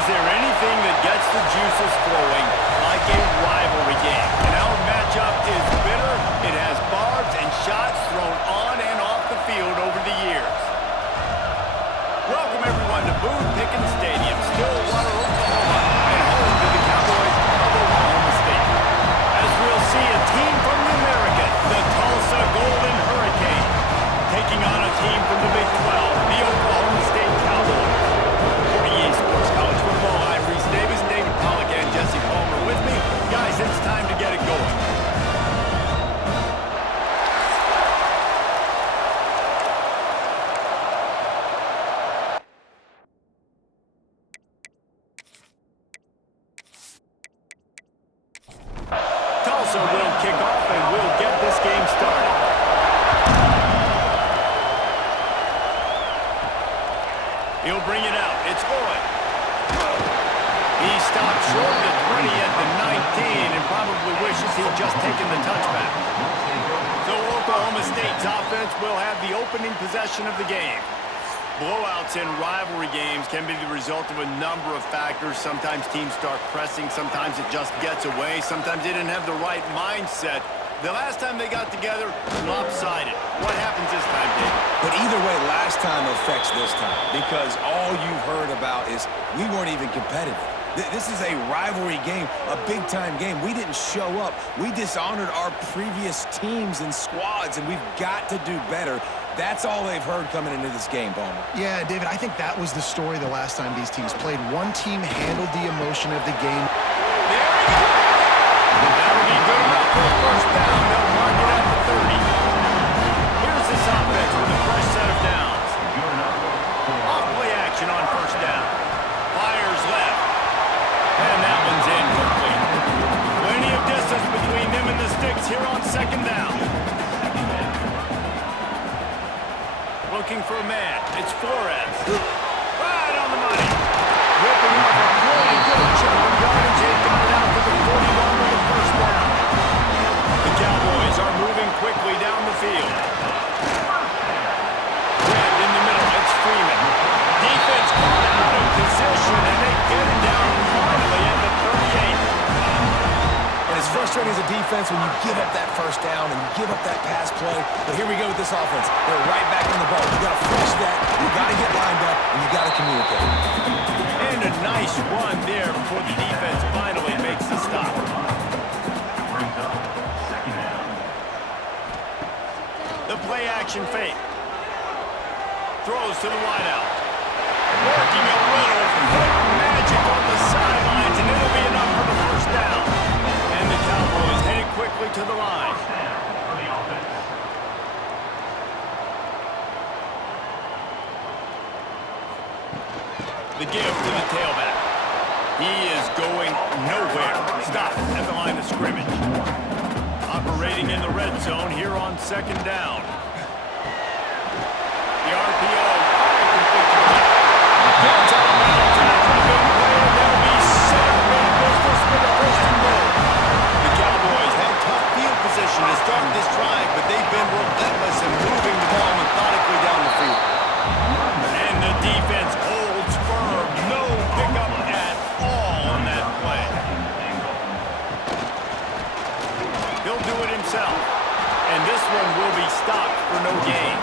is there anything that gets the juices flowing like a rivalry game? And our matchup is bitter. It has barbs and shots thrown on and off the field over the years. Welcome, everyone, to Boone Pickens Stadium, Stillwater, Oklahoma, and home to the Cowboys of Oklahoma State. As we'll see a team from the American, the Tulsa Golden Hurricane, taking on a team from the Big 12, the Oklahoma State Cowboys. For EA Sports College Football, I'm Reese Davis, David Pollack, and Jesse Palmer with me. Guys, it's time to get it going. Tulsa will kick off, and we'll get this game started. He'll bring it out. It's Boyd. He stopped short of the 20 at the 19 and probably wishes he'd just taken the touchback. So Oklahoma State's offense will have the opening possession of the game. Blowouts in rivalry games can be the result of a number of factors. Sometimes teams start pressing. Sometimes it just gets away. Sometimes they didn't have the right mindset. The last time they got together, lopsided. What happens this time, David? But either way, last time affects this time because all you've heard about is we weren't even competitive. This is a rivalry game, a big-time game. We didn't show up. We dishonored our previous teams and squads, and we've got to do better. That's all they've heard coming into this game, Palmer. Yeah, David, I think that was the story the last time these teams played. One team handled the emotion of the game. There he goes! That'll be good enough for a first down. They'll mark it at the 30. Here's this offense with a fresh set of downs. Off play action on first down. Fires left. And that one's incomplete. Plenty of distance between them and the sticks here on second down. Looking for a man. It's Flores. Right on the money. Ripping off a really good chunk of yardage. He got it out to the 41 with the first down. The Cowboys are moving quickly down the field. Red in the middle. It's Freeman. Defense caught out of position, and they get it down finally at the 38. And it's frustrating as a defense when you give up that first down and you give up that pass play. But here we go with this offense. They're right back on the ball. You got to flush that. You got to get lined up, and you got to communicate. And a nice run there before the defense finally makes the stop. The play action fake. Throws to the wideout. Working a little foot magic on the sidelines, and it'll be enough for the first down. And the Cowboys headed quickly to the line. The give to the tailback. He is going nowhere. Stop at the line of scrimmage. Operating in the red zone here on second down. The RPO. Gets out of bounds after the big play, and they'll be set up in business with a first and goal. The Cowboys had tough field position to start this drive, but they've been relentless in moving the ball methodically down the field. And the defense holds firm. No pickup at all on that play. He'll do it himself. And this one will be stopped for no gain.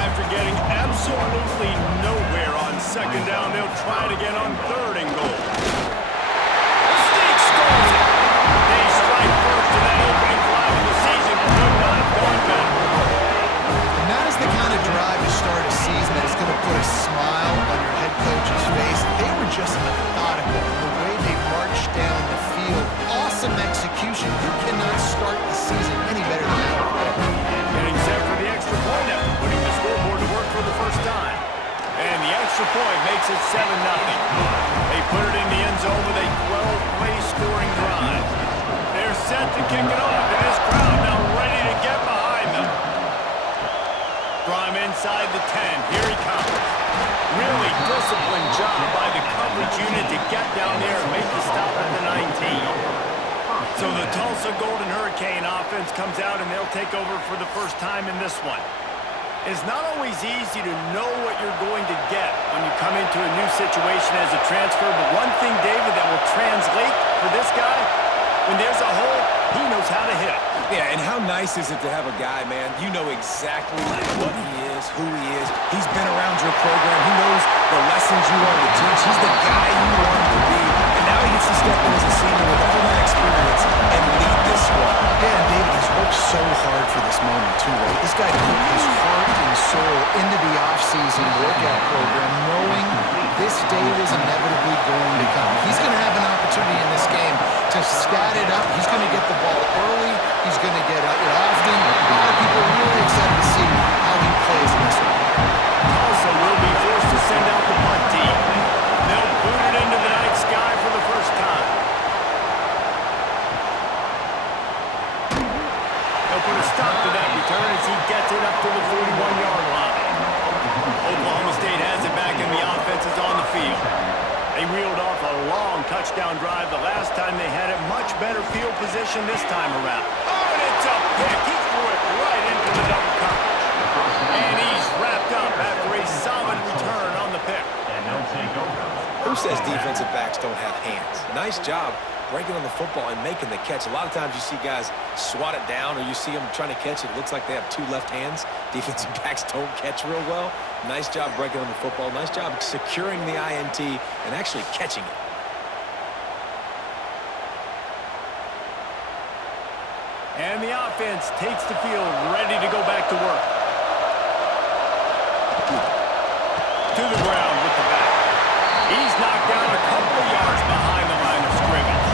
After getting absolutely nowhere on second down, they'll try it again on third and goal. The Sneak scores it. They strike first in that opening drive of the season. Could not have gone better. And that is the kind of drive to start a season that is going to put a smile on your head coach's face. They were just methodical. The way they marched down the field. Awesome execution. You cannot start the season any better than that. Getting set for the extra point after putting the scoreboard to work for the first time. And the extra point makes it 7-0. They put it in the end zone with a 12-play scoring drive. They're set to kick it off, and this crowd now ready to get behind them. From inside the 10, here he comes. Really disciplined job by the coverage unit to get down there and make the stop at the 19. So the Tulsa Golden Hurricane offense comes out, and they'll take over for the first time in this one. It's not always easy to know what you're going to get when you come into a new situation as a transfer, but one thing, David, that will translate for this guy, when there's a hole, he knows how to hit it. Yeah, and how nice is it to have a guy, man, you know exactly what he is, who he is. He's been around your program. He knows the lessons you want to teach. He's the guy you want him to be. And now he gets to step in as a senior with all that experience and lead this squad. Yeah, and David, he's worked so hard for this moment, too, right? This guy put his heart and soul into the offseason workout program, knowing this day was inevitably going to come. He's going to have an opportunity in this game to stat it up. He's going to get the ball early. He's going to get it often. A lot of people are really excited to see how he plays in this one. Tulsa will be forced to send out the punt team. They'll boot it into the night sky for the first time. They'll put a stop to that return as he gets it up to the 41-yard line. Oklahoma State has it back, and the offense is on the field. They reeled off a long touchdown drive the last time they had it. Much better field position this time around. Oh, and it's a pick. He threw it right into the double coverage. And he's wrapped up after a solid return on the pick. Who says defensive backs don't have hands? Nice job breaking on the football and making the catch. A lot of times you see guys swat it down or you see them trying to catch it. It looks like they have two left hands. Defensive backs don't catch real well. Nice job breaking on the football. Nice job securing the INT and actually catching it. And the offense takes the field, ready to go back to work. To the ground with the back. He's knocked down a couple of yards behind the line of scrimmage.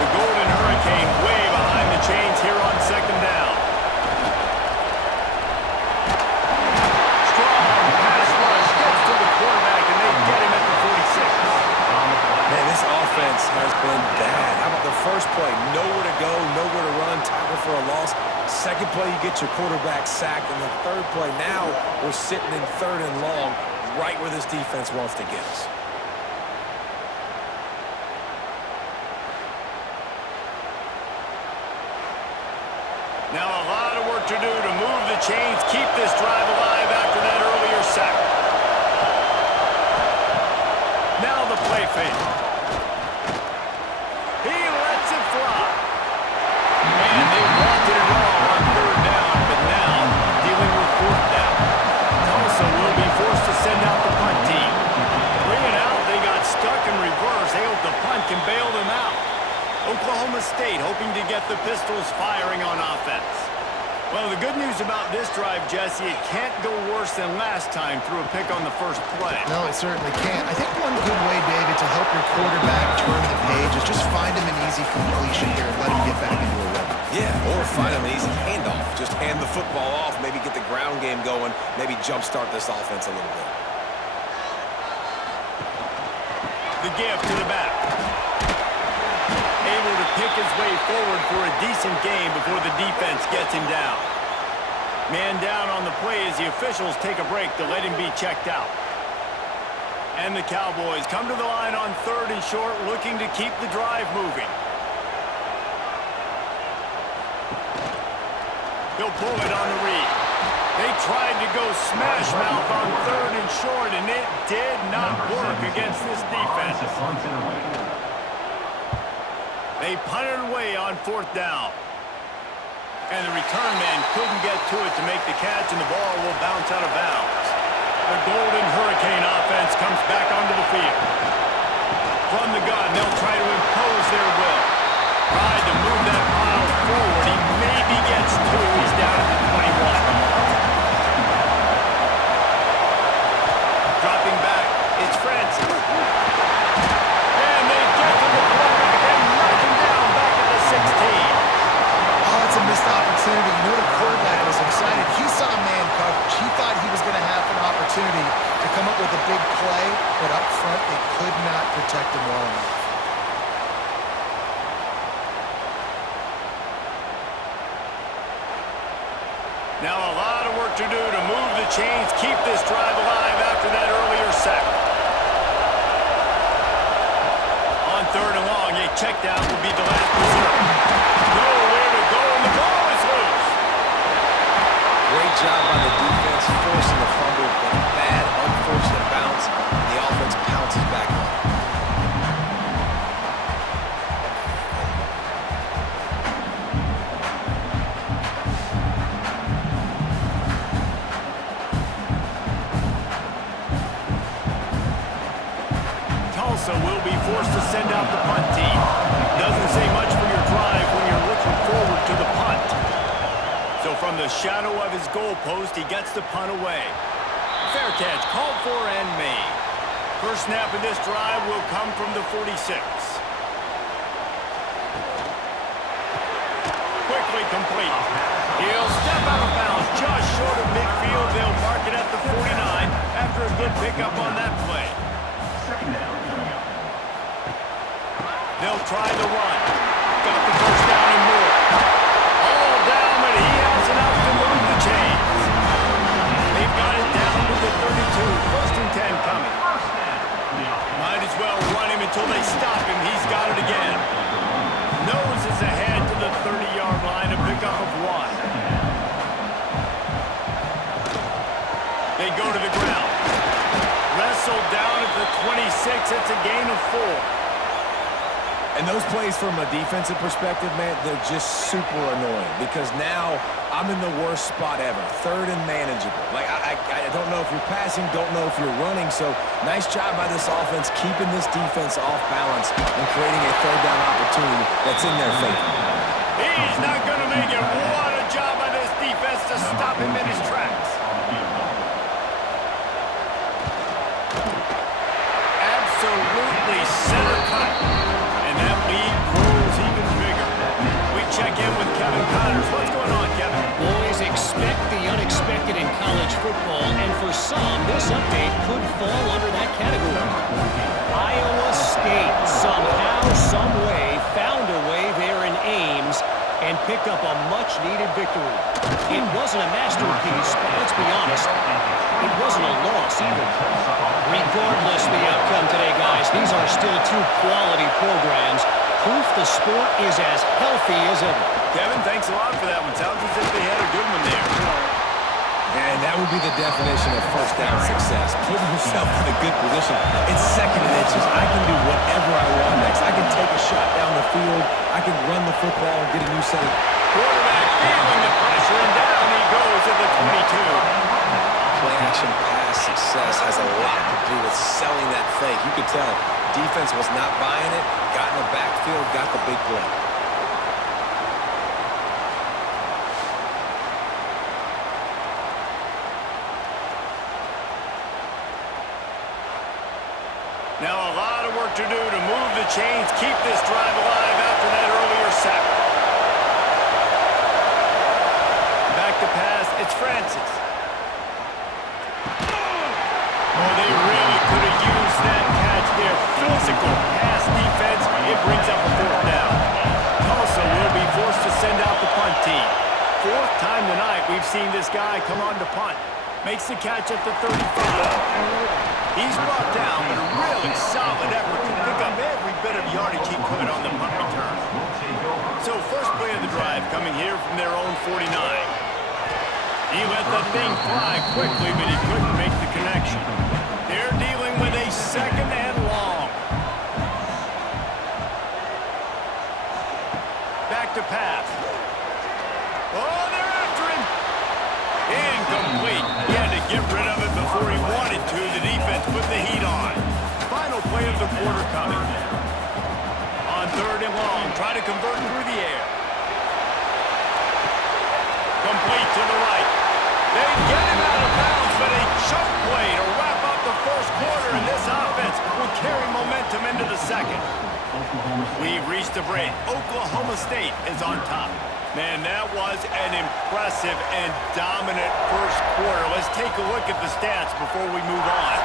The Golden Hurricane way behind the chains here on second down. Strong pass rush gets to the quarterback, and they get him at the 46. Man, this offense has been bad. How about the first play? Nowhere to go, nowhere to run, tackle for a loss. Second play, you get your quarterback sacked. And the third play, now we're sitting in third and long, right where this defense wants to get us. Now a lot of work to do to move the chains, keep this drive alive after that earlier sack. Now the play fake. He lets it fly. And they wanted it all on third down, but now dealing with fourth down. Tulsa will be forced to send out the punt team. Bring it out, they got stuck in reverse. They hope the punt can bail them out. Oklahoma State hoping to get the Pistols firing on offense. Well, the good news about this drive, Jesse, it can't go worse than last time through a pick on the first play. No, it certainly can't. I think one good way, David, to help your quarterback turn the page is just find him an easy completion here and let him get back into a rhythm. Yeah, or find him an easy handoff. Just hand the football off, maybe get the ground game going, maybe jumpstart this offense a little bit. The gift to the back. Able to pick his way forward for a decent game before the defense gets him down. Man down on the play as the officials take a break to let him be checked out. And the Cowboys come to the line on third and short, looking to keep the drive moving. He'll pull it on the read. They tried to go smash mouth on third and short, and it did not work against this defense. They punted away on fourth down. And the return man couldn't get to it to make the catch, and the ball will bounce out of bounds. The Golden Hurricane offense comes back onto the field. From the gun, they'll try to impose their will. Tried to move that pile forward. He maybe gets two. He's down at the 21. Dropping back, it's Francis. And they get to the quarterback and knock him down back at the 16. Oh, it's a missed opportunity. You know the quarterback was excited. He saw man coverage. He thought he was going to have an opportunity to come up with a big play, but up front they could not protect him well enough. Now a lot of work to do to move the chains, keep this drive alive after that earlier sack. On third and long, a check down will be the last resort. Nowhere to go, and the ball is loose. Great job by the defense. from the shadow of his goalpost, he gets the punt away. Fair catch, called for and made. First snap of this drive will come from the 46. Quickly complete. He'll step out of bounds just short of midfield. They'll mark it at the 49 after a good pickup on that play. They'll try the run. Got the first down and more. All down, but he has enough to move the chains. They've got it down to the 32. First and 10 coming. Might as well run him until they stop him. He's got it again. Noses ahead to the 30-yard line, a pickup of 1. They go to the ground. Wrestled down at the 26. It's a gain of 4. And those plays from a defensive perspective, man, they're just super annoying because now I'm in the worst spot ever. Third and manageable. Like, I don't know if you're passing, don't know if you're running. So nice job by this offense keeping this defense off balance and creating a third down opportunity that's in their favor. He's not going to make it. What a job by this defense to stop him in his tracks. Absolutely center cut. And that lead grows even bigger. We check in with Kevin Connors. What's going on, Kevin? Boys, expect the unexpected in college football, and for some, this update could fall under that category. Iowa State somehow, some way, found a way there in Ames and picked up a much-needed victory. It wasn't a masterpiece, but let's be honest, it wasn't a loss either. Regardless the outcome today, guys, these are still two quality programs. Proof the sport is as healthy as ever. Kevin, thanks a lot for that one. Sounds as if they had a good one there. And that would be the definition of first down success. Putting yourself in a good position. It's second and inches. I can do whatever I want next. I can take a shot down the field. I can run the football and get a new set of... Quarterback feeling the pressure, and down he goes at the 22. Play action pass success has a lot to do with selling that fake. You could tell defense was not buying it, got in the backfield, got the big play. Now a lot of work to do to move the chains, keep this drive alive after that earlier sack. Back to pass, it's Francis. Oh, they really could have used that catch there. Physical pass defense, it brings up a fourth down. Tulsa will be forced to send out the punt team. Fourth time tonight we've seen this guy come on to punt. Makes the catch at the 35. He's brought down, but a really solid effort to pick up every bit of yardage he could on the punt return. So first play of the drive coming here from their own 49. He let the thing fly quickly, but he couldn't make the connection. They're dealing with a second and long. Back to pass. Oh, they're after him. Incomplete. He had to get rid of it before he wanted to. The defense put the heat on. Final play of the quarter coming. On third and long, try to convert through the air. Complete to the right. They get him out of bounds, but a choke play to wrap up the first quarter, and this offense will carry momentum into the second. We've reached the break. Oklahoma State is on top. Man, that was an impressive and dominant first quarter. Let's take a look at the stats before we move on.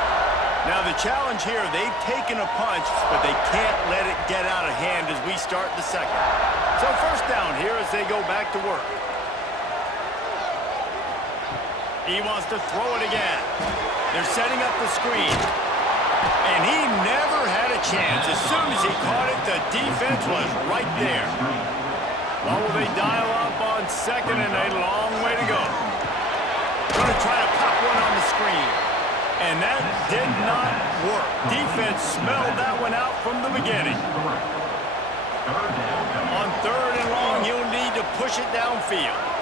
Now, the challenge here, they've taken a punch, but they can't let it get out of hand as we start the second. So first down here as they go back to work. He wants to throw it again. They're setting up the screen. And he never had a chance. As soon as he caught it, the defense was right there. Well, will they dial up on second and a long way to go? Going to try to pop one on the screen. And that did not work. Defense smelled that one out from the beginning. On third and long, he'll need to push it downfield.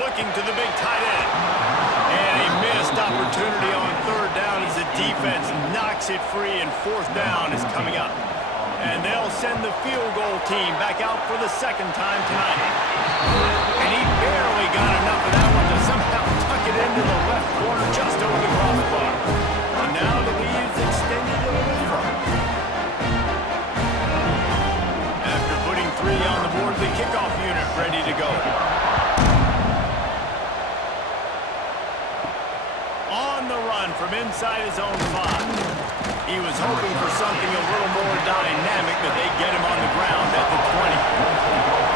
Looking to the big tight end. And a missed opportunity on third down as the defense knocks it free, and fourth down is coming up. And they'll send the field goal team back out for the second time tonight. inside his own 5. He was hoping for something a little more dynamic, but they get him on the ground at the 20.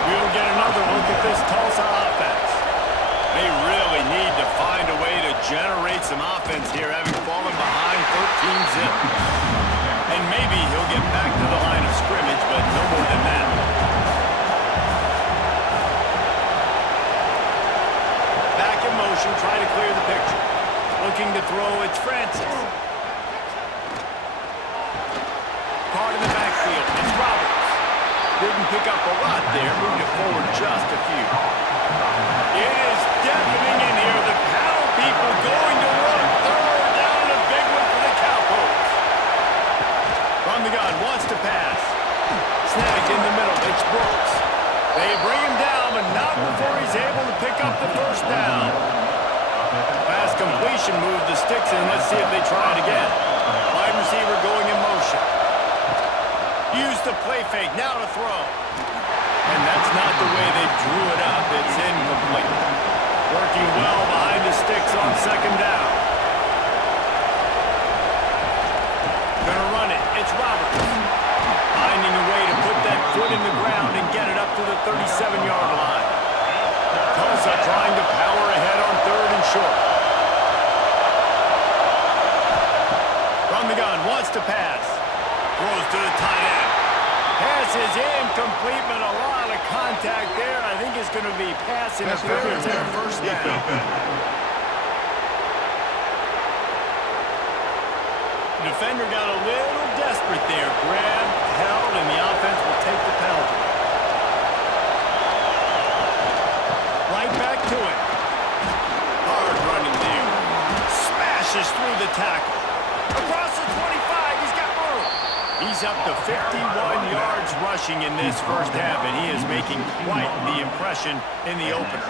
We'll get another look at this Tulsa offense. They really need to find a way to generate some offense here, having fallen behind 13-zip. And maybe he'll get back to the line of scrimmage, but no more than that. Back in motion, trying to clear the picture. Looking to throw, it's Francis. Caught in the backfield, it's Roberts. Didn't pick up a lot there, moving it forward just a few. It is deafening in here. The Cow people going to work. Third down, a big one for the Cowboys. From the gun, wants to pass. Snagged in the middle, it's Brooks. They bring him down, but not before he's able to pick up the first down. Pass completion, move the sticks in. Let's see if they try it again. Wide receiver going in motion. Use the play fake, now to throw. And that's not the way they drew it up. It's incomplete. Working well behind the sticks on second down. Gonna run it. It's Roberts. Finding a way to put that foot in the ground and get it up to the 37-yard line. Tulsa trying to power ahead on third and short. From the gun, wants to pass. Throws to the tight end. Pass is incomplete, but a lot of contact there. I think it's going to be pass interference and a first down. The defender got a little desperate there. Grabbed, held, and the offense will take the penalty. Right back to it. Hard running there. Smashes through the tackle. Across the 25, he's got room. He's up to 51 yards rushing in this first half, and he is making quite the impression in the opener.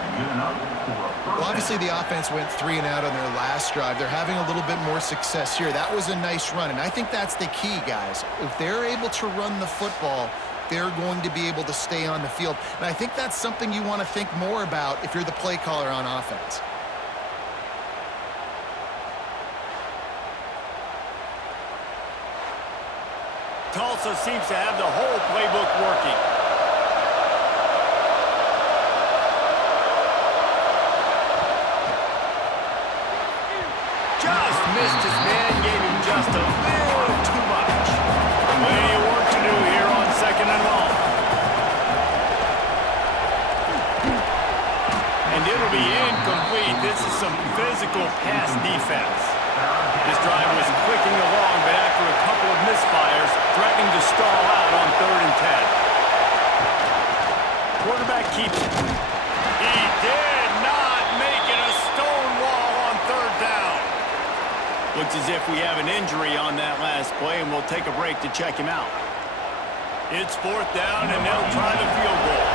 Well, obviously the offense went 3 and out on their last drive. They're having a little bit more success here. That was a nice run, and I think that's the key, guys. If they're able to run the football, they're going to be able to stay on the field. And I think that's something you want to think more about if you're the play caller on offense. Tulsa seems to have the whole playbook working. Just missed his man, gave him just a little too much. Plenty of work to do here on second and long. And it'll be incomplete. This is some physical pass defense. This drive was clicking along, but after a couple of misfires, threatening to stall out on 3rd and 10. Quarterback keeps it. He did not make it a stone wall on 3rd down. Looks as if we have an injury on that last play, and we'll take a break to check him out. It's 4th down, and they'll try the field goal.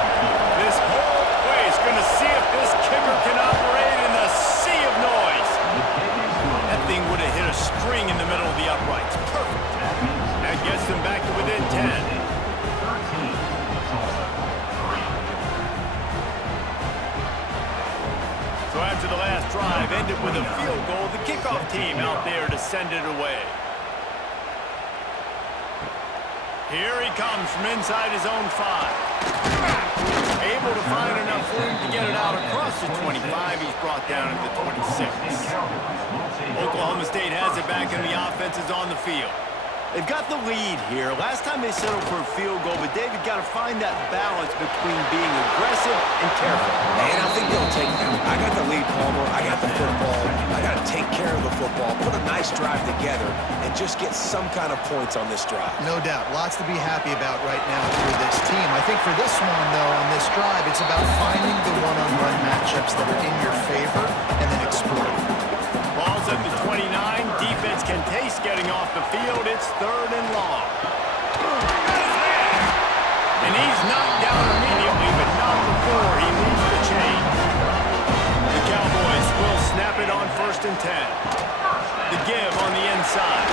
This whole play is going to see if this kicker can operate in the sea of noise. That thing would have hit a string in the middle of the uprights. Perfect. That gets them back to within 10. So after the last drive ended with a field goal, the kickoff team out there to send it away. Here he comes from inside his own 5. Able to find enough room to get it out across the 25. He's brought down at the 26. Oklahoma State has it back, and the offense is on the field. They've got the lead here. Last time they settled for a field goal, but David got to find that balance between being aggressive and careful. And I think they'll take that. I got the lead, Palmer. I got the football. I got to take care of the football, put a nice drive together, and just get some kind of points on this drive. No doubt. Lots to be happy about right now for this team. I think for this one, though, on this drive, it's about finding the one-on-one matchups that are in your favor and then exploiting. Ball's at the 29. Defense can taste getting off the field. It's 3rd and long. And he's knocked down immediately, but not before he leaves the chain. The Cowboys will snap it on 1st and 10. The give on the inside.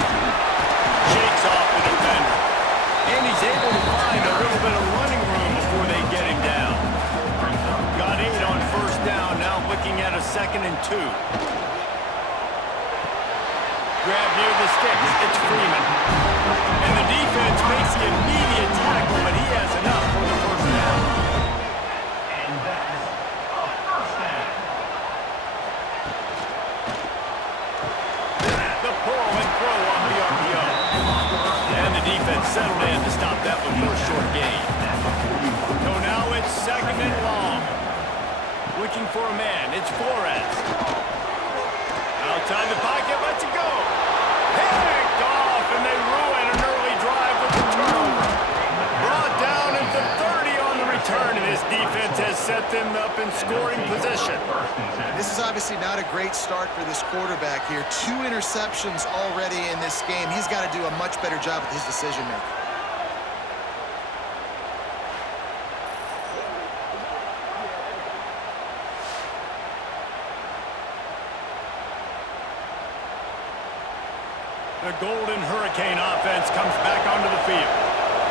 Shakes off the defender. And he's able to find a little bit of running room before they get him down. Got 8 on 1st down, now looking at a 2nd and 2. grab near the sticks. It's Freeman. And the defense makes the immediate tackle, but he has enough for the first down. And that is a first down. The pull and throw off the RPO. And the defense settled in to stop that one for a short gain. So now it's second and long. Looking for a man. It's Flores. Outside the pocket. Let's it go. Picked off, and they ruin an early drive with the turnover. Brought down at the 30 on the return, and his defense has set them up in scoring position. This is obviously not a great start for this quarterback here. 2 interceptions already in this game. He's got to do a much better job with his decision-making. The Golden Hurricane offense comes back onto the field.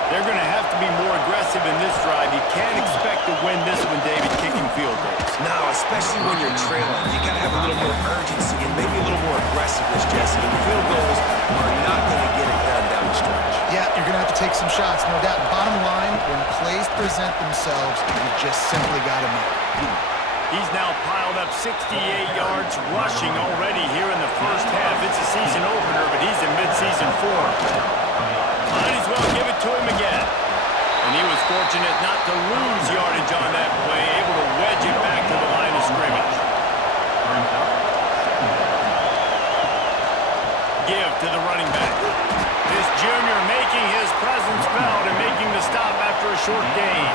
They're going to have to be more aggressive in this drive. You can't expect to win this one, David, kicking field goals. No, especially when you're trailing. You got to have a little more urgency and maybe a little more aggressiveness, Jesse. And field goals are not going to get it done down the stretch. Yeah, you're going to have to take some shots, no doubt. Bottom line, when plays present themselves, you just simply got to make it. He's now piled up 68 yards rushing already here in the first half. It's a season opener, but he's in midseason form. Might as well give it to him again. And he was fortunate not to lose yardage on that play, able to wedge it back to the line of scrimmage. Give to the running back. This junior making his presence felt and making the stop after a short gain.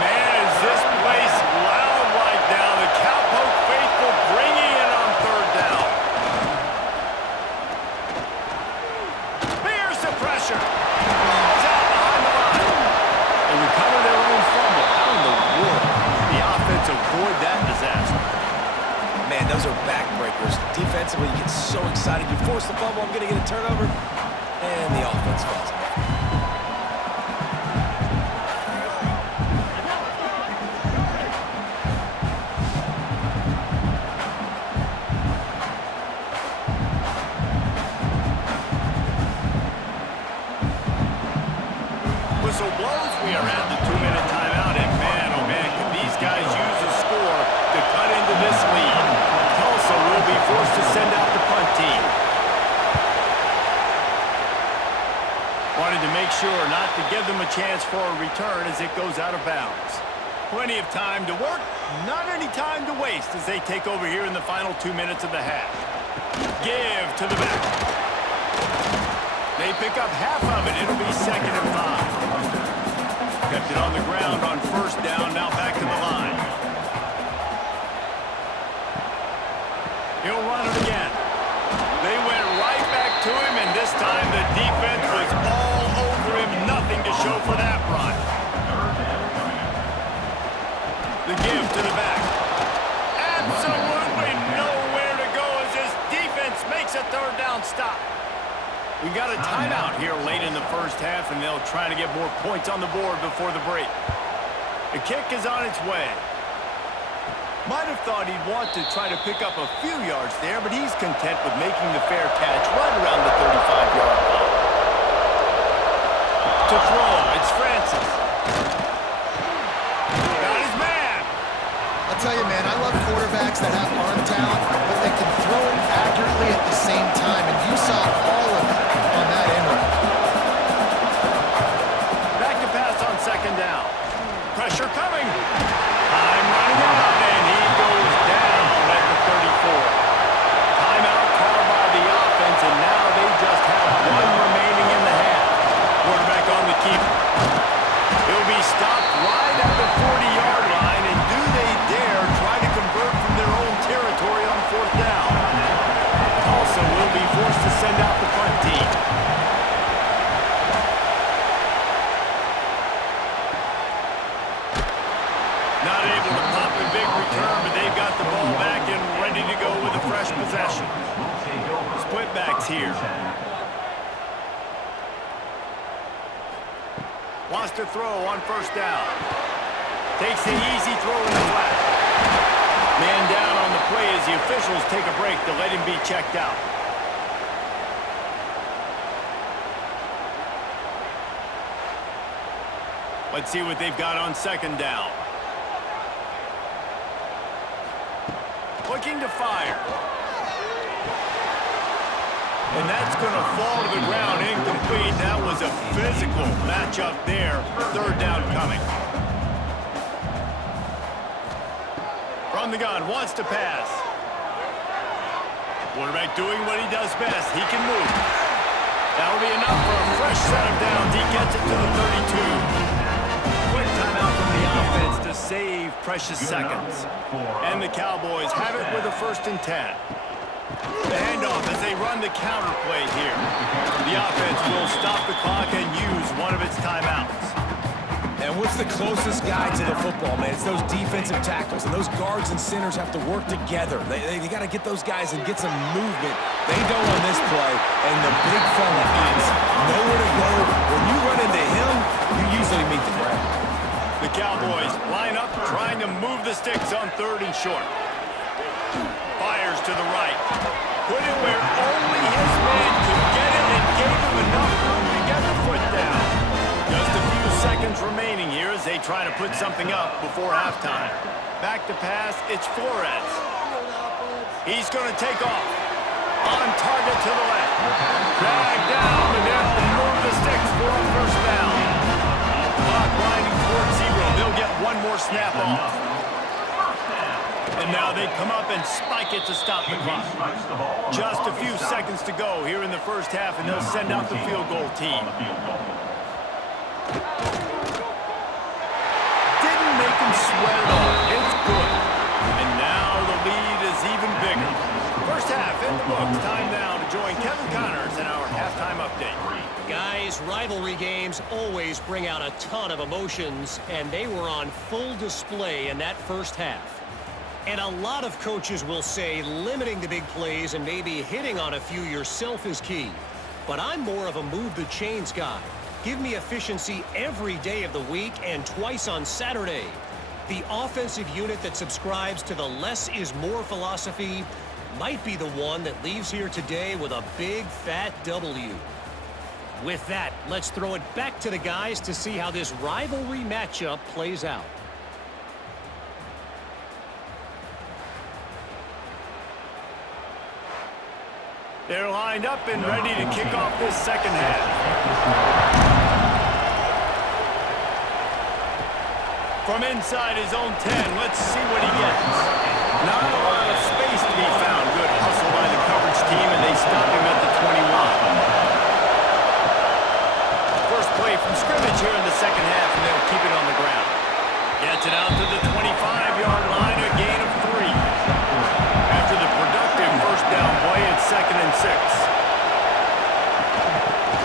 Man, is this place loud right now. The Cowpoke faithful bringing it on third down. Here's the pressure. Ball's out behind the line. They recover their own fumble. How in the world did the offense avoid that disaster? Man, those are backbreakers. Defensively, you get so excited. You force the fumble, I'm going to get a turnover, and the offense falls off. Whistle blows. We are at the 2-minute timeout, and man, oh man, can these guys use a score to cut into this lead. Tulsa will be forced to send out the punt team. Wanted to make sure not to give them a chance for a return as it goes out of bounds. Plenty of time to work, not any time to waste as they take over here in the final 2 minutes of the half. Give to the back. They pick up half of it. It'll be 2nd and 5. Kept it on the ground on first down. Now back to the line. He'll run it again. They went right back to him, and this time the defense was all over him. Nothing to show for that run. The give to the back. Absolutely nowhere to go as this defense makes a third down stop. We've got a timeout here late in the first half, and they'll try to get more points on the board before the break. The kick is on its way. Might have thought he'd want to try to pick up a few yards there, but he's content with making the fair catch right around the 35-yard line. To throw, it's Francis. Got his man. I'll tell you, man, I love quarterbacks that have arm talent, but they can throw it accurately at the same time, and you saw all of it on that end route. Back to pass on 2nd down. Pressure coming. Time running out, and he goes down at the 34. Timeout called by the offense, and now they just have one remaining in the half. Quarterback on the keeper. He'll be stopped right at the 40-yard line, and do they dare try to convert from their own territory on 4th down? Tulsa will be forced to send out the punt team. Not able to pop a big return, but they've got the ball back and ready to go with a fresh possession. Split backs here. Wants to throw on 1st down. Takes the easy throw in the flat. Man down on the play as the officials take a break to let him be checked out. Let's see what they've got on second down. Looking to fire. And that's going to fall to the ground incomplete. That was a physical matchup there. Third down coming. From the gun, wants to pass. Quarterback doing what he does best. He can move. That'll be enough for a fresh set of downs. He gets it to the 32. Quick timeout from the offense to save precious seconds. And the Cowboys have it with a 1st and 10. The handoff as they run the counter play here. The offense will stop the clock and use one of its timeouts. And what's the closest guy to the football, man? It's those defensive tackles, and those guards and centers have to work together. They got to get those guys and get some movement. They don't on this play, and the big fella eats. Nowhere to go. When you run into him, you usually meet the ground. The Cowboys line up, trying to move the sticks on 3rd and short. Fires to the right. Put it where only his man could get it and gave him enough room to get the foot down. Just a few seconds remaining here as they try to put something up before halftime. Back to pass, it's Flores. He's going to take off. On target to the left. Drag down, and they'll move the sticks for a 1st down. Clock winding towards 0. They'll get one more snap off. And now they come up and spike it to stop the clock. Just a few seconds to go here in the 1st half, and they'll send out the field goal team. Didn't make him sweat at all. It's good. And now the lead is even bigger. 1st half in the books. Time now to join Kevin Connors in our halftime update. Guys, rivalry games always bring out a ton of emotions, and they were on full display in that 1st half. And a lot of coaches will say limiting the big plays and maybe hitting on a few yourself is key. But I'm more of a move the chains guy. Give me efficiency every day of the week and twice on Saturday. The offensive unit that subscribes to the less is more philosophy might be the one that leaves here today with a big fat W. With that, let's throw it back to the guys to see how this rivalry matchup plays out. They're lined up and ready to kick off this 2nd half. From inside his own 10, let's see what he gets. Not a lot of space to be found. Good hustle by the coverage team, and they stop him at the 21. First play from scrimmage here in the 2nd half, and they'll keep it on the ground. Gets it out to the 25-yard line, a gain of 3. After the productive 1st down play, it's 2nd and 6.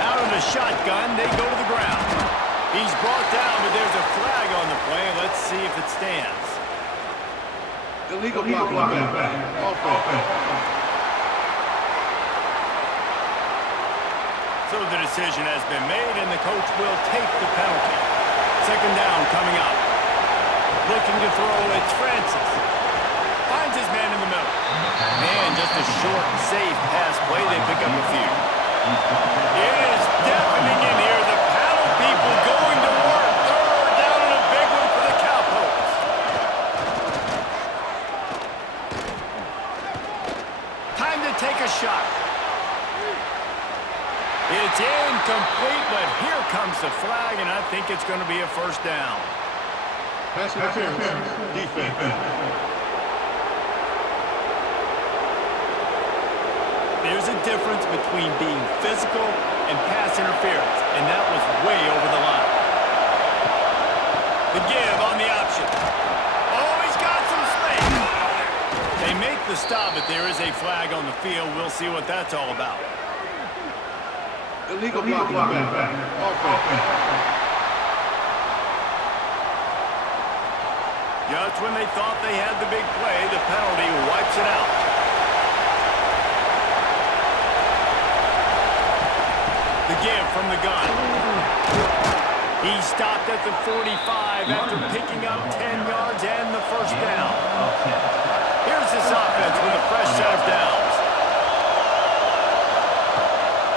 Out of the shotgun, they go to the ground. He's brought down, but there's a flag on the play. Let's see if it stands. Illegal block. Offense. So the decision has been made, and the coach will take the penalty. 2nd down coming up. Looking to throw, it's Francis. Finds his man in the middle. Man, just a short, safe pass play. They pick up a few. It is deafening in here. The paddle people going to work. 3rd down and a big one for the Cowboys. Time to take a shot. It's incomplete, but here comes the flag, and I think it's going to be a 1st down. Pass interference. Defense. There's a difference between being physical and pass interference, and that was way over the line. The give on the option. Oh, he's got some space. They make the stop, but there is a flag on the field. We'll see what that's all about. Illegal block. Offense. Just when they thought they had the big play, the penalty wipes it out. The give from the gun. He stopped at the 45 after picking up 10 yards and the 1st down. Here's this offense with a fresh set of downs.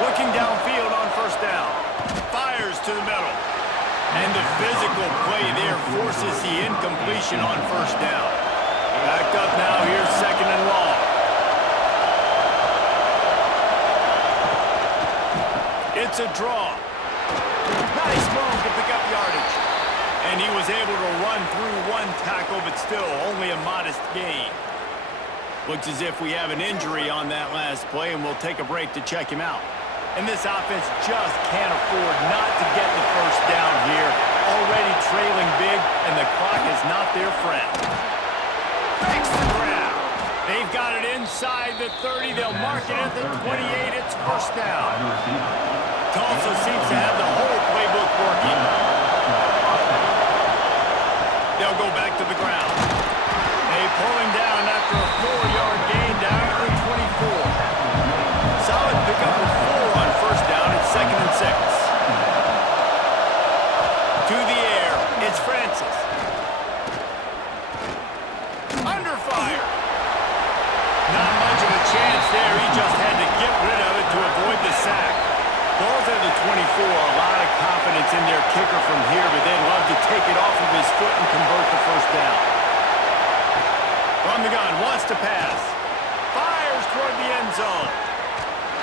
Looking downfield on 1st down. Fires to the middle. And the physical illegal play there forces the incompletion on first down. Backed up now, here's second and long. It's a draw. Nice move to pick up yardage. And he was able to run through one tackle, but still only a modest gain. Looks as if we have an injury on that last play, and we'll take a break to check him out. And this offense just can't afford not to get the first down here. Already trailing big, and the clock is not their friend. Makes the grab. They've got it inside the 30. They'll mark it at the 28. It's first down. Tulsa seems to have the whole playbook working. They'll go back to the ground. They pull him down after a 4-yard gain down to the 24. Solid pickup of 4 on first down. It's second and 6. To the air. It's Francis. Under fire. Not much of a chance there. He just had to get rid of it to avoid the sack. Ball's at the 24. A lot of confidence in their kicker from here, but they'd love to take it off of his foot and convert the first down. From the gun, wants to pass. Fires toward the end zone.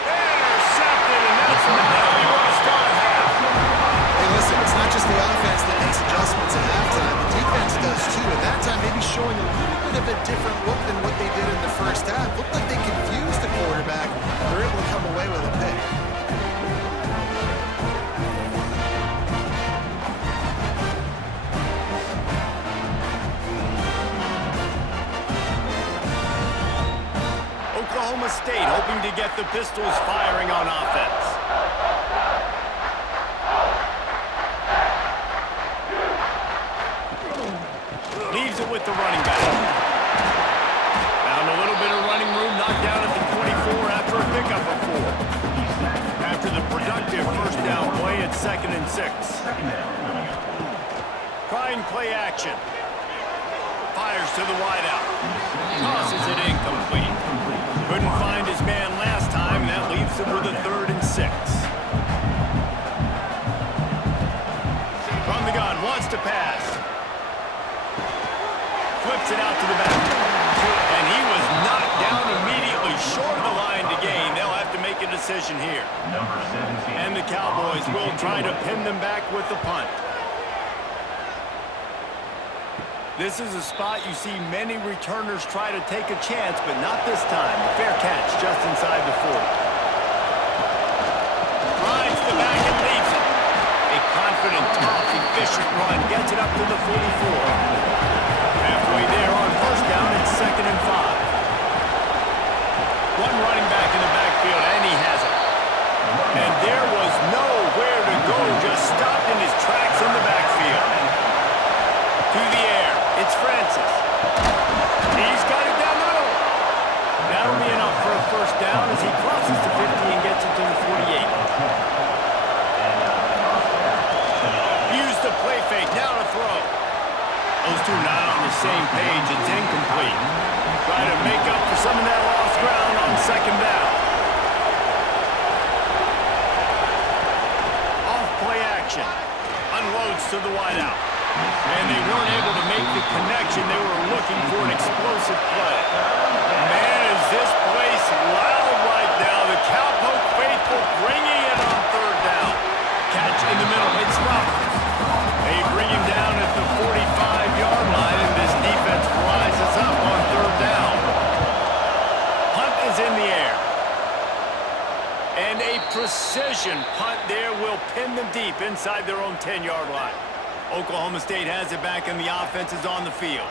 Intercepted, and that's not how you want to start a half. Hey, listen, it's not just the offense that makes adjustments at halftime. The defense does too, and that time maybe showing a little bit of a different look than what they did in the first half. Looked like they confused the quarterback. They're able to come away with a pick. Oklahoma State hoping to get the Pistols firing on offense. Leaves it with the running back. Found a little bit of running room, knocked down at the 24 after a pickup of 4. After the productive first down play, it's second and 6. Trying play action. Fires to the wideout. Tosses it incomplete. Couldn't find his man last time. That leaves him with a 3rd and 6. From the gun, wants to pass. Flips it out to the back. And he was knocked down immediately short of the line to gain. They'll have to make a decision here. And the Cowboys will try to pin them back with the punt. This is a spot you see many returners try to take a chance, but not this time. A fair catch just inside the 40. Rides the back and leaves it. A confident, tough, efficient run gets it up to the 44. Halfway there on first down, it's second and 5. One running back in the backfield, and he has it. And there was nowhere to go, just stopped in his tracks in the backfield. To the air, it's Francis. He's got it down the middle. That'll be enough for a first down as he crosses the 50 and gets it to the 48. Used the play fake, now to throw. Those two not on the same page. It's incomplete. Try to make up for some of that lost ground on second down. Off play action. Unloads to the wideout. And they weren't able to make the connection. They were looking for an explosive play. Man, is this place loud right now. The Cowpoke faithful bringing it on third down. Catch in the middle. It's Roberts. They bring him down at the 45-yard line, and this defense rises up on third down. Punt is in the air. And a precision punt there will pin them deep inside their own 10-yard line. Oklahoma State has it back, and the offense is on the field.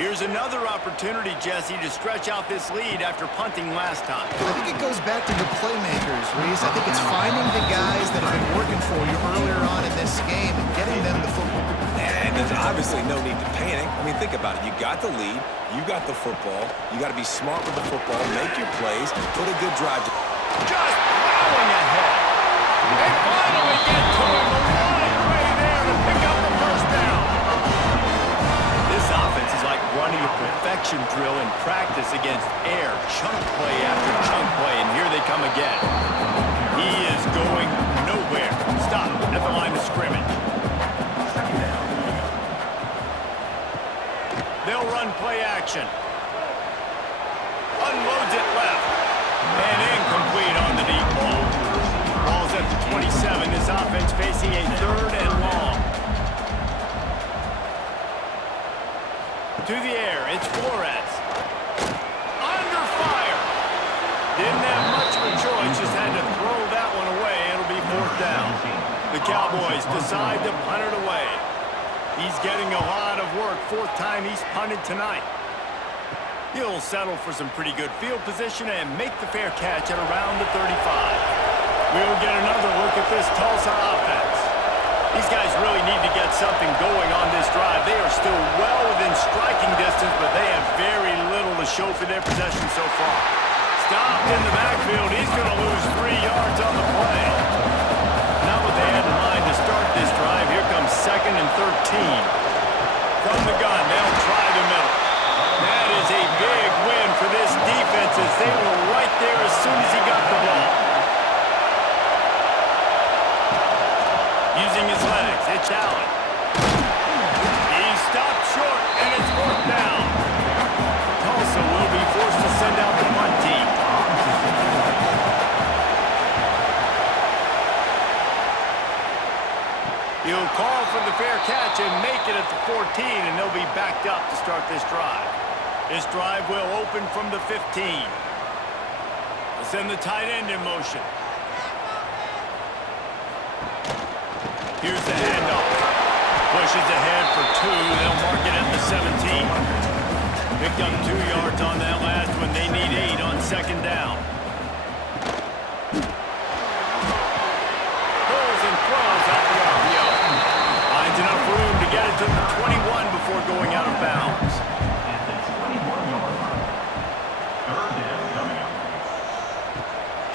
Here's another opportunity, Jesse, to stretch out this lead after punting last time. I think it goes back to the playmakers, Reese. I think it's finding the guys that have been working for you earlier on in this game and getting them the football. And there's obviously no need to panic. I mean, think about it. You got the lead. You got the football. You got to be smart with the football, make your plays, put a good drive. Just plowing ahead. They finally get to him. A wide play there to pick up the first down. This offense is like running a perfection drill in practice against air. Chunk play after chunk play, and here they come again. He is going nowhere. Stop at the line of scrimmage. They'll run play action. Unloads it left. And incomplete on the deep ball. Ball's at the 27. This offense facing a 3rd and long. To the air, it's Flores. Under fire. Didn't have much of a choice, just had to throw that one away. It'll be 4th down. The Cowboys decide to punt it away. He's getting a lot of work. 4th time he's punted tonight. He'll settle for some pretty good field position and make the fair catch at around the 35. We'll get another look at this Tulsa offense. These guys really need to get something going on this drive. They are still well within striking distance, but they have very little to show for their possession so far. Stopped in the backfield. He's going to lose 3 yards on the play. Not what they had in mind to start this drive. Here comes 2nd and 13. From the gun, they'll try the middle. That is a big win for this defense as they were right there as soon as he got the ball. Using his legs, it's Allen. He stopped short, and it's 4th down. Tulsa will be forced to send out the punt team. He'll call for the fair catch and make it at the 14, and they'll be backed up to start this drive. This drive will open from the 15. They'll send the tight end in motion. Here's the handoff. Pushes ahead for 2. They'll mark it at the 17. Picked up 2 yards on that last one. They need 8 on 2nd down. Pulls and throws out the RPO. Finds enough room to get it to the 21 before going out of bounds.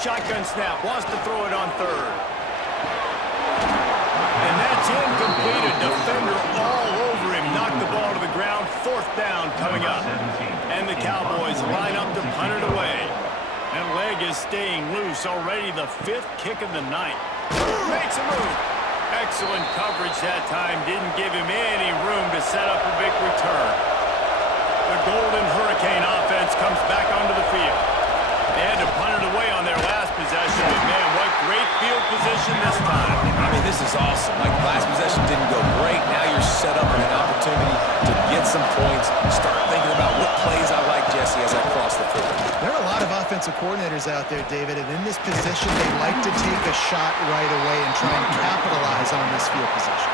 Shotgun snap. Wants to throw it on 3rd. And that's incomplete. A defender all over him. Knocked the ball to the ground. 4th down coming up. And the Cowboys line up to punt it away. That leg is staying loose. Already the 5th kick of the night. Makes a move. Excellent coverage that time. Didn't give him any room to set up a big return. The Golden Hurricane offense comes back onto the field. They had to punt it away on their last possession, but man, what great field position this time. I mean, this is awesome. Like, last possession didn't go great. Now you're set up with an opportunity to get some points. Start thinking about what plays I like, Jesse, as I cross the field. There are a lot of offensive coordinators out there, David, and in this position, they like to take a shot right away and try and capitalize on this field position.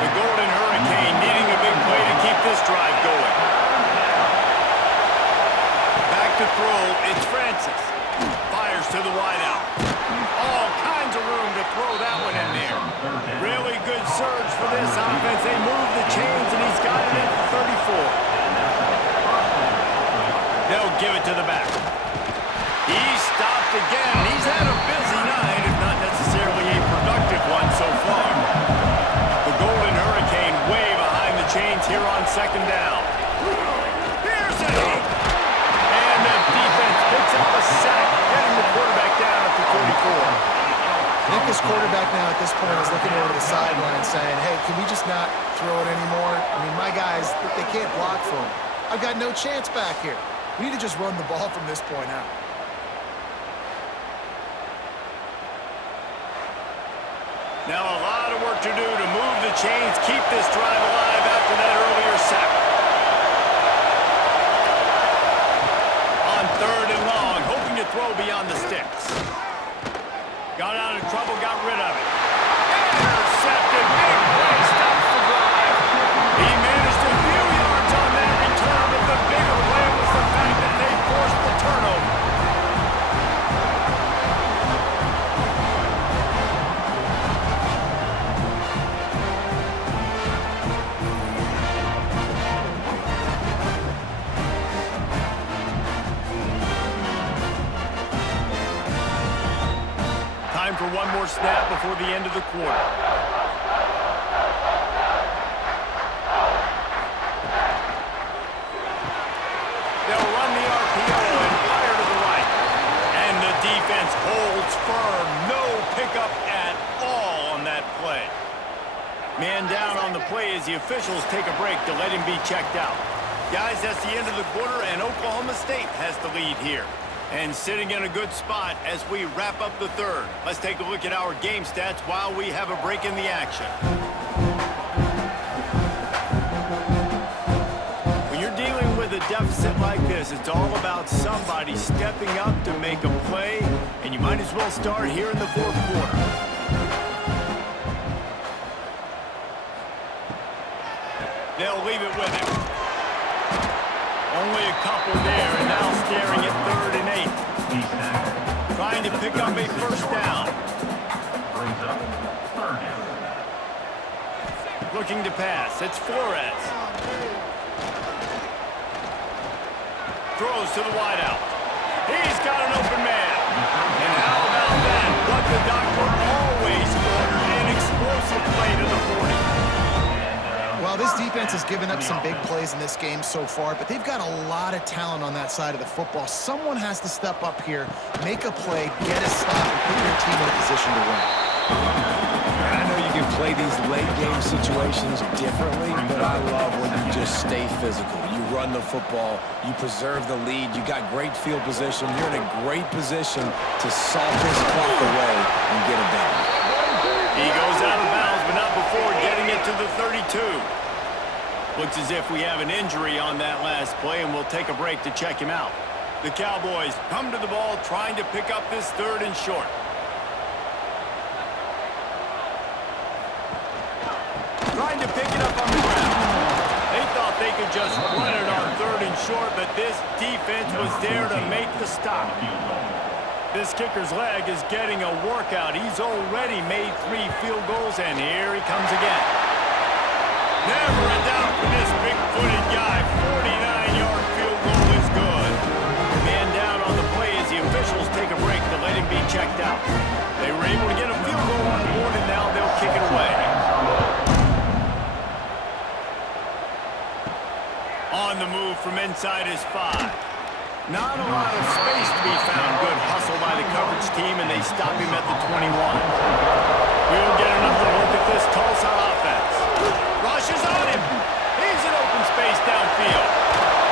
The Golden Hurricane needing a big play to keep this drive going. Back to throw, it's Francis. Fires to the wideout. All kinds of room to throw that one in there. Really good surge for this offense. They move the chains, and he's got it at the 34. They'll give it to the back. He's stopped again. He's had a busy night, if not necessarily a productive one so far. The Golden Hurricane way behind the chains here on 2nd down. Here's a hit. And the defense picks up a sack, getting the quarterback down at the 44. I think this quarterback now at this point is looking over the sideline saying, hey, can we just not throw it anymore? I mean, my guys, they can't block for him. I've got no chance back here. We need to just run the ball from this point out. Now a lot of work to do to move the chains, keep this drive alive after that earlier sack. On 3rd and long, hoping to throw beyond the sticks. Got out of trouble, got rid of it. Intercepted, big play, stops the drive. He managed a few yards on that return, but the bigger play was the fact that they forced the turnover. Time for one more snap before the end of the quarter. They'll run the RPO and fire to the right. And the defense holds firm. No pickup at all on that play. Man down on the play as the officials take a break to let him be checked out. Guys, that's the end of the quarter, and Oklahoma State has the lead here. And sitting in a good spot as we wrap up the third. Let's take a look at our game stats while we have a break in the action. When you're dealing with a deficit like this, it's all about somebody stepping up to make a play, and you might as well start here in the fourth quarter. They'll leave it with him. Only a couple there, and now staring at 3rd and 8. Trying to pick up a first down. Looking to pass. It's Flores. Throws to the wideout. He's got an open man. And how about that? What the doctor always ordered, an explosive play to the 40. Well, this defense has given up some big plays in this game so far, but they've got a lot of talent on that side of the football. Someone has to step up here, make a play, get a stop, and put their team in a position to win. And I know you can play these late-game situations differently, but I love when you just stay physical. You run the football, you preserve the lead, you got great field position. You're in a great position to salt this clock away and get it done. He goes out of bounds, but not before getting it to the 32. Looks as if we have an injury on that last play, and we'll take a break to check him out. The Cowboys come to the ball, trying to pick up this 3rd and short. Trying to pick it up on the ground. They thought they could just run it on 3rd and short, but this defense was there to make the stop. This kicker's leg is getting a workout. He's already made 3 field goals, and here he comes again. Never a doubt for this big-footed guy. 49-yard field goal is good. Man down on the play as the officials take a break to let him be checked out. They were able to get a field goal on the board, and now they'll kick it away. On the move from inside his 5. Not a lot of space to be found. Good hustle by the coverage team, and they stop him at the 21. We'll get another look at this Tulsa offense. Rushes on him. He's in open space downfield.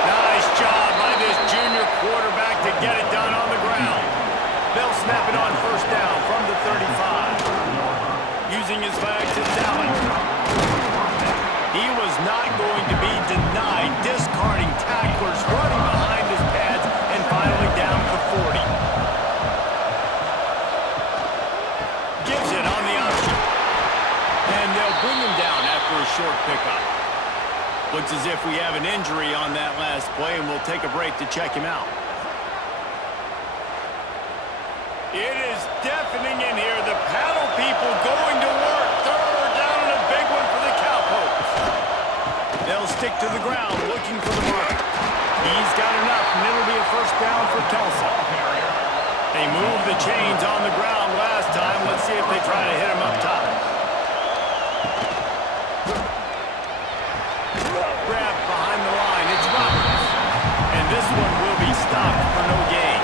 Nice job by this junior quarterback to get it done on the ground. They'll snap it on first down from the 35. Using his legs, it's Allen. He was not going to be denied, discarding tacklers, running behind his pads, and finally down to the 40. Gives it on the option. And they'll bring him down after a short pickup. Looks as if we have an injury on that last play, and we'll take a break to check him out. It is deafening in here. The paddle people going to work. 3rd down and a big one for the Cowboys. They'll stick to the ground looking for the mark. He's got enough, and it'll be a first down for Tulsa. They moved the chains on the ground last time. Let's see if they try to hit him up top. Grab behind the line. It's Roberts. And this one will be stopped for no gain.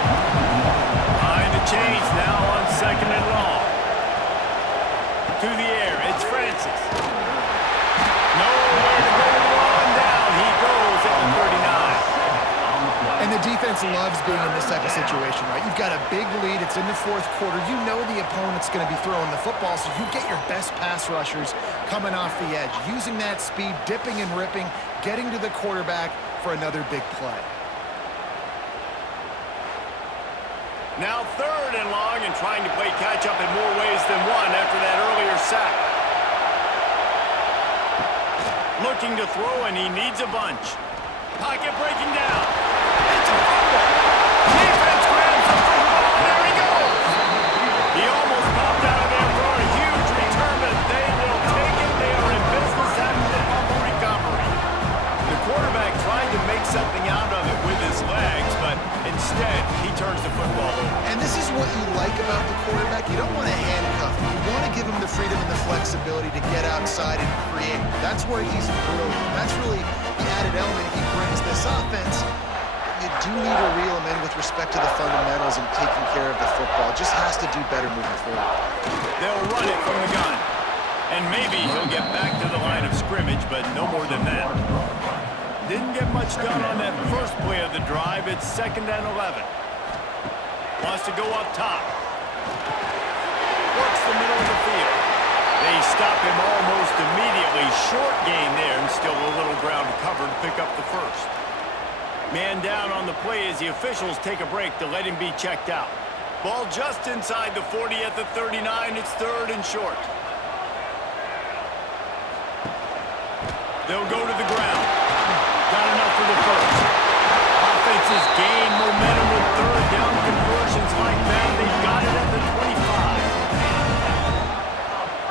Behind the chains now on 2nd and long. To the air. It's Francis. Nowhere to go on down. He goes at the 39. And the defense loves being in this type of situation, right? You've got a big lead. It's in the 4th quarter. You know the opponent's going to be throwing the football, so you get your best pass rushers coming off the edge, using that speed, dipping and ripping, getting to the quarterback for another big play. Now 3rd and long, and trying to play catch-up in more ways than one after that earlier sack. Looking to throw, and he needs a bunch. Pocket breaking down. It's a fumble. Defense grabs the football, and there he goes. He almost popped out of there for a huge return, but they will take it. They are in business after the fumble recovery. The quarterback tried to make something out of it with his legs, but instead, he turns the football over. And this is what you like about the quarterback. You don't want to handcuff him. You want to give him the freedom and the flexibility to get outside and create. That's where he's brilliant. That's really the added element he brings this offense. You do need to reel him in with respect to the fundamentals and taking care of the football. Just has to do better moving forward. They'll run it from the gun. And maybe he'll get back to the line of scrimmage, but no more than that. Didn't get much done on that first play of the drive. It's 2nd and 11. Wants to go up top. Works the middle of the field. They stop him almost immediately. Short gain there, and still a little ground to cover to pick up the first. Man down on the play as the officials take a break to let him be checked out. Ball just inside the 40 at the 39. It's 3rd and short. They'll go to the ground. Got enough for the first. Offenses gain momentum with 3rd down conversions like that. They've got it at the 25.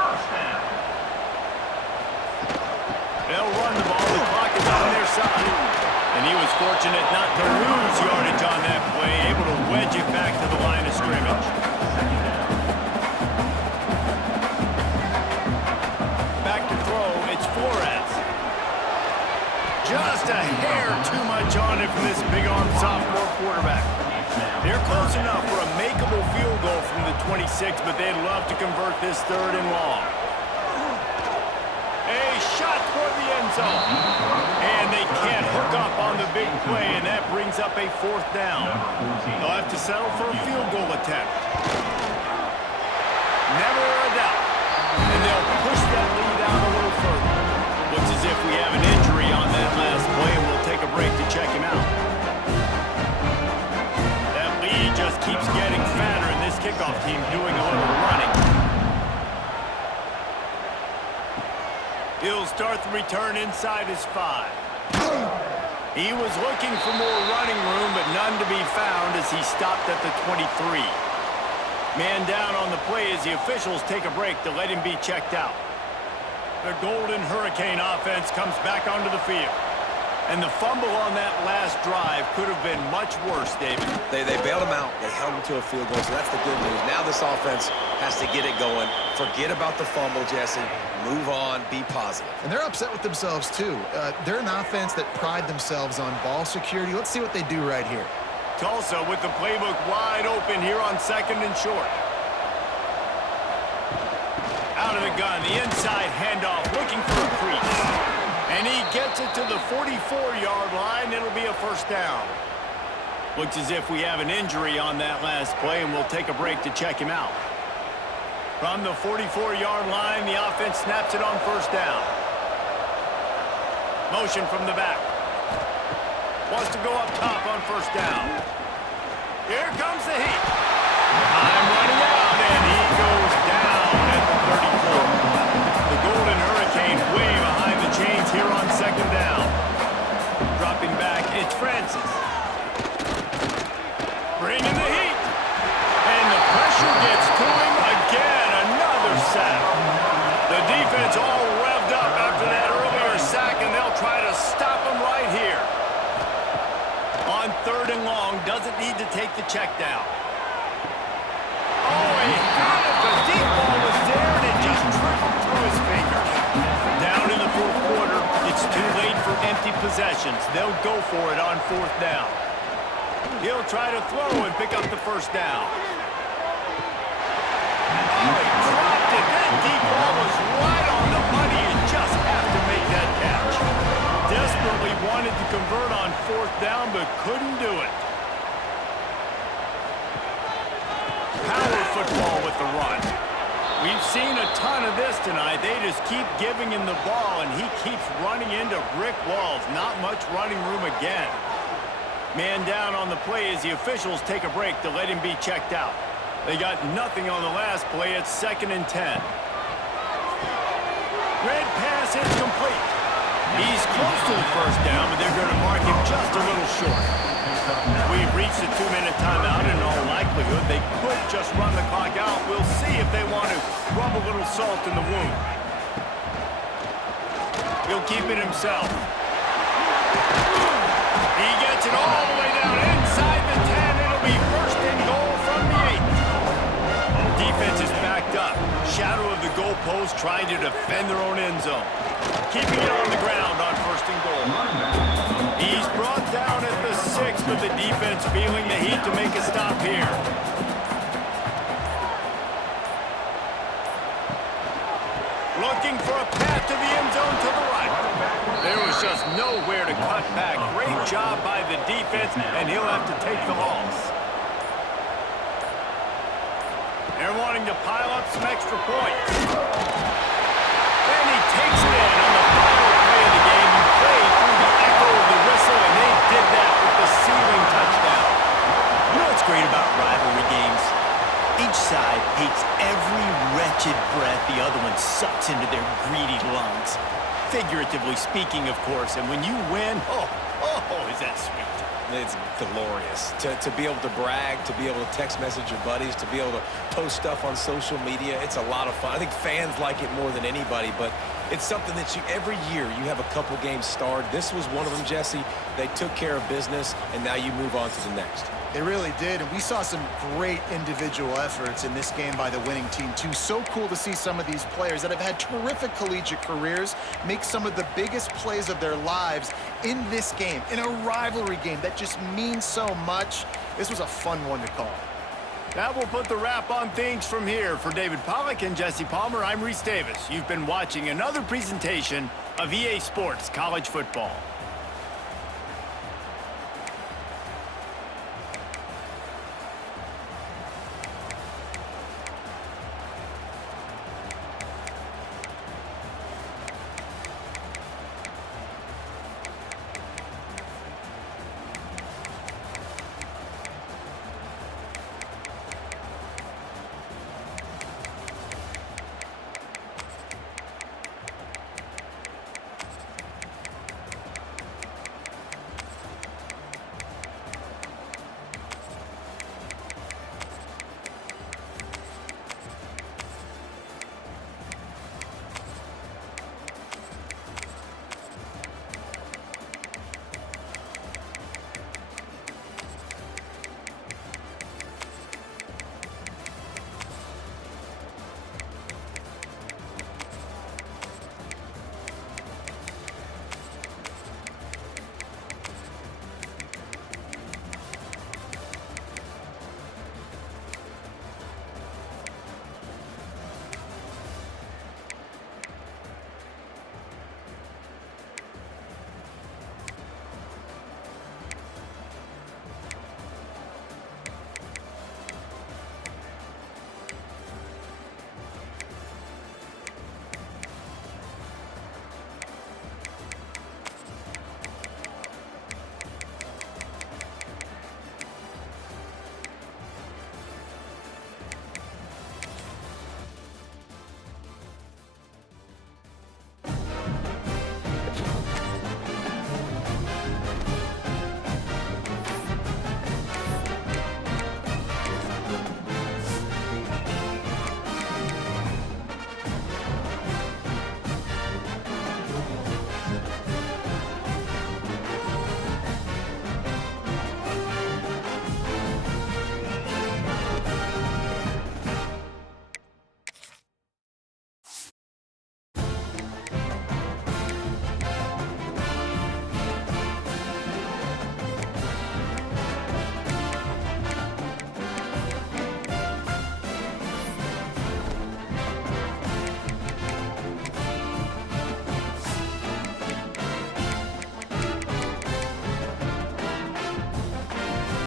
First down. They'll run the ball. The clock is on their side. And he was fortunate not to lose yardage on that play, able to wedge it back to the line of scrimmage. Back to throw, it's Flores. Just a hair too much on it from this big-arm sophomore quarterback. They're close enough for a makeable field goal from the 26, but they'd love to convert this 3rd and long. A shot toward the end zone. And they can't hook up on the big play, and that brings up a 4th down. They'll have to settle for a field goal attempt. Never a doubt. And they'll push that lead out a little further. Looks as if we have an injury on that last play, and we'll take a break to check him out. That lead just keeps getting fatter, and this kickoff team doing a little running. He'll start the return inside his 5. He was looking for more running room, but none to be found as he stopped at the 23. Man down on the play as the officials take a break to let him be checked out. The Golden Hurricane offense comes back onto the field. And the fumble on that last drive could have been much worse, David. They bailed him out. They held him to a field goal, so that's the good news. Now this offense has to get it going. Forget about the fumble, Jesse. Move on. Be positive. And they're upset with themselves, too. They're an offense that pride themselves on ball security. Let's see what they do right here. Tulsa with the playbook wide open here on 2nd and short. Out of the gun, the inside handoff, looking for a crease. And he gets it to the 44-yard line. It'll be a 1st down. Looks as if we have an injury on that last play, and we'll take a break to check him out. From the 44-yard line, the offense snaps it on 1st down. Motion from the back. Wants to go up top on 1st down. Here comes the heat. Time running out, and he goes down at the 34. The Golden Hurricane way behind the chains here on 2nd down. Dropping back, it's Francis. Bringing the heat. And the pressure gets to him again. Another sack. The defense all revved up after that earlier sack, and they'll try to stop him right here. On 3rd and long, doesn't need to take the check down. Oh, he had it. The deep ball was there, and it just trickled through his fingers. Down in the 4th quarter, it's too late for empty possessions. They'll go for it on 4th down. He'll try to throw and pick up the 1st down. Oh, he dropped it. That deep ball was right on the money. You just have to make that catch. Desperately wanted to convert on 4th down, but couldn't do it. Power football with the run. We've seen a ton of this tonight. They just keep giving him the ball, and he keeps running into brick walls. Not much running room again. Man down on the play as the officials take a break to let him be checked out. They got nothing on the last play. It's 2nd and 10. Red pass is complete. He's close to the 1st down, but they're going to mark him just a little short. We've reached the 2-minute timeout. In all likelihood, they could just run the clock out. We'll see if they want to rub a little salt in the wound. He'll keep it himself. He gets it all the way down inside the 10. It'll be 1st and goal from the 8. Defense is backed up. Shadow of the goalpost trying to defend their own end zone. Keeping it on the ground on 1st and goal. He's brought down at the 6, but the defense feeling the heat to make a stop here. Looking for a path to the end zone to the right. They were There's just nowhere to cut back. Great job by the defense, and he'll have to take the loss. They're wanting to pile up some extra points. And he takes it in on the final play of the game. You played through the echo of the whistle, and they did that with the sealing touchdown. You know what's great about rivalry games? Each side hates every wretched breath the other one sucks into their greedy lungs. Figuratively speaking, of course, and when you win, is that sweet. It's glorious to be able to brag, to be able to text message your buddies, to be able to post stuff on social media. It's a lot of fun. I think fans like it more than anybody, but it's something that every year you have a couple games starred. This was one of them, Jesse. They took care of business, and now you move on to the next. They really did, and we saw some great individual efforts in this game by the winning team, too. So cool to see some of these players that have had terrific collegiate careers make some of the biggest plays of their lives in this game, in a rivalry game that just means so much. This was a fun one to call. That will put the wrap on things from here. For David Pollack and Jesse Palmer, I'm Reese Davis. You've been watching another presentation of EA Sports College Football.